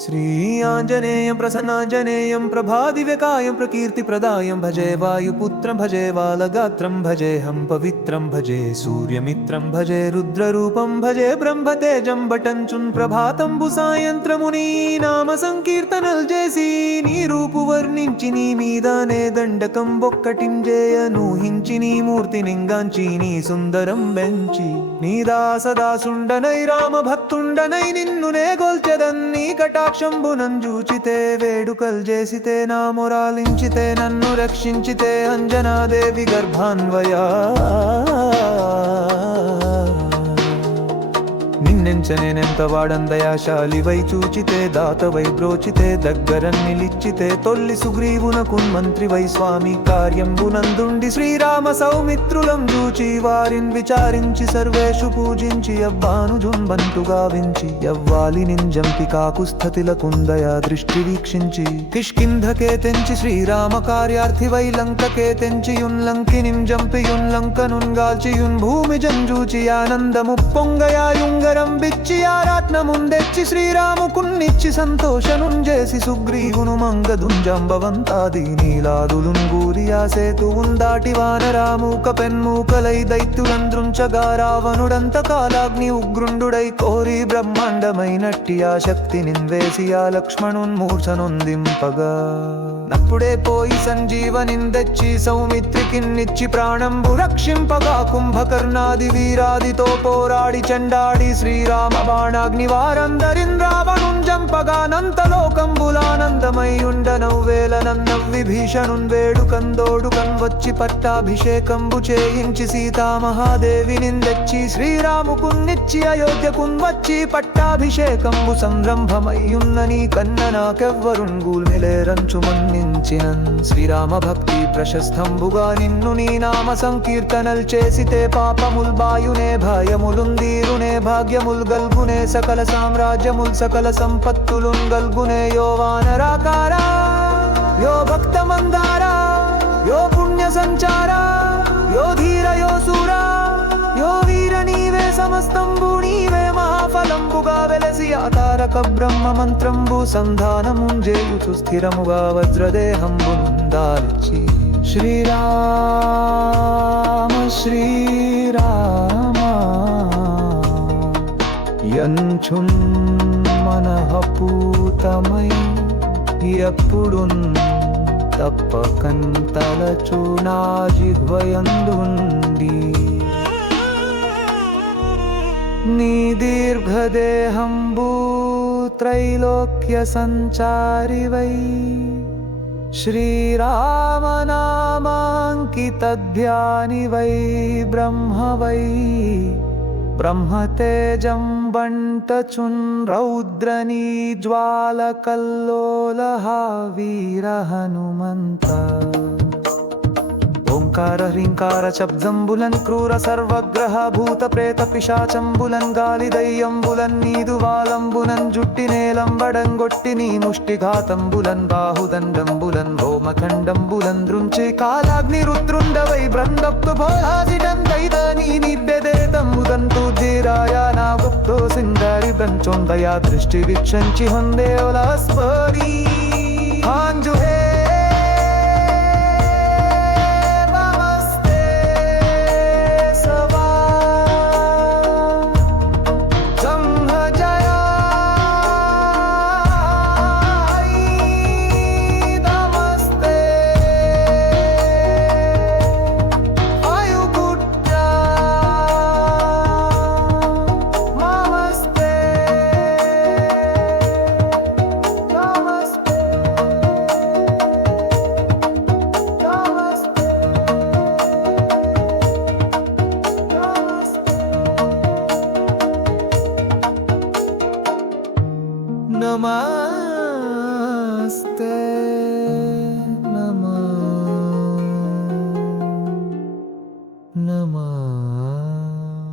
श्री आञ्जनेयं प्रसन्नाञ्जनेयं प्रभादिव्यकायं प्रकीर्तिप्रदायं भजे वायुपुत्रं भजे बालगात्रं भजेऽहं पवित्रं भजे सूर्यमित्रं भजे रुद्ररूपं भजे ब्रह्मतेजं बटञ्चुन् ప్రభాతంబు సాయంత్రముని నామ సంకీర్తనల్ చేసి నీ రూపు వర్ణించి నీ మీదనే దండకం బొక్కటింజేయను హించి నీ మూర్తి నింగాంచి నీ సుందరం బెంచి నీ దాసదాసుండనై రామ భక్తుండనై నిన్నునే గొల్చెదన్ నీ కటాక్షంబునంజూచితే వేడుకల్ చేసితే నా మొరాలించితే నన్ను రక్షించితే అంజనాదేవి గర్భాన్వయా నిన్నెంచనేనెంత వాడందయాశాలివై చూచితే దాతవై బ్రోచితే దగ్గర నిలిచితే తొల్లి సుగ్రీవునకున్ మంత్రివై స్వామి కార్యంబునందుండి శ్రీరామ సౌమిత్రులం చూచి వారిన్ విచారించి సర్వేషు పూజించి యవ్వాను జుంబంతుగా వించి యవ్వాలి నింజంపి కాకుస్థతిల కుందయా దృష్టి వీక్షించి కిష్కింధకే తెంచి శ్రీరామ కార్యార్థివై లంకకే తెంచియున్ లంకినిం జంపియున్ లంకనున్ గాల్చియున్ భూమి జంజూచి ఆనందము పొంగయాయుంగరం బిచ్చి ఆరాత్నముందెచ్చి శ్రీరాముకున్నిచ్చి సంతోషనుంజేసి సుగ్రీవును మంగదుంజంబవంతాది నీలాదులున్ గూరియా సేతువున్ దాటి వానరామూక పెన్మూకలై దైత్యులంద్రుంచగా రావణుడంత కాలాగ్ని ఉగ్రుండుడై కోరి బ్రహ్మాండమైనట్టి ఆ శక్తి నిన్వేసి ఆ లక్ష్మణున్ మూర్ఛనొందింపగా నప్పుడే పోయి సంజీవనిందెచ్చి సౌమిత్రికిన్నిచ్చి ప్రాణంబు రక్షింపగా కుంభకర్ణాది వీరాదితో పోరాడి చండాడి శ్రీరామ బాణాగ్ని వారందరిన్ రావణుంజంపగానంతలోకంబులానందమై ఉండనవ్వేలనన్నవ్వి భీషణున్ వేడుకందోడుకన్ వచ్చి పట్టాభిషేకంబు చేయించి సీతామహాదేవి నిందెచ్చి శ్రీరాముకున్నిచ్చి అయోధ్యకున్ వచ్చి పట్టాభిషేకంబు సంరంభమయ్యున్న నీ కన్న నాకెవ్వరున్ గూల్మిలేరంచుమన్నించినన్ శ్రీరామ భక్తి ప్రశస్తంబుగా నిన్ను నీ నామ సంకీర్తనల్ చేసితే పాపముల్ బాయునే భయములుందీరునే భాగ్యముల్ గల్గునే సకల సామ్రాజ్యముల్ సకల సంపత్తులున్ గల్గునే యో వానరాకారా యో భక్త మందారా యో పుణ్య సంచారా యో ధీర యో సూరా యో వీర నీవే సమస్తంబు నీవే మహాఫలంబుగా వెలసి ఆతారక బ్రహ్మ మంత్రంబు సంధానముంజేయుచు స్థిరముగా వజ్రదేహంబునుందాలిచి శ్రీరామ శ్రీరామ యంచున్ మనఃపూతమై ఎప్పుడున్ తప్పకన్ తలచునా జిహ్వయందుండి నీ దీర్ఘదేహంబు త్రైలోక్య సంచారివై శ్రీరామనామాంకితధ్యానివై బ్రహ్మవై బ్రహ్మతేజం బంటచున్ రౌద్రనీ జ్వాలకల్లోలహ వీర హనుమంత ఓంకార హ్రీంకార శబ్దంబులన్ క్రూర సర్వగ్రహ భూత ప్రేత పిశాచంబులన్ గాలి దయ్యంబులన్ నీదు వాలంబులన్ జుట్టి నేలంబడంగొట్టి నీ ముష్టిఘాతంబులన్ బాహుదండంబులన్ రోమఖండంబులన్ దృంచి కాలాగ్ని రుద్రుండవై బ్రందప్తు భోళాసిడం దైద నీ నిబ్బెదేతంబుదంతు ధీరాయ నా గుప్తో సింగారి బ్రంచొందయా దృష్టి వీక్షంచి హొందేవలస్పరి హాంజుహే నమస్తే।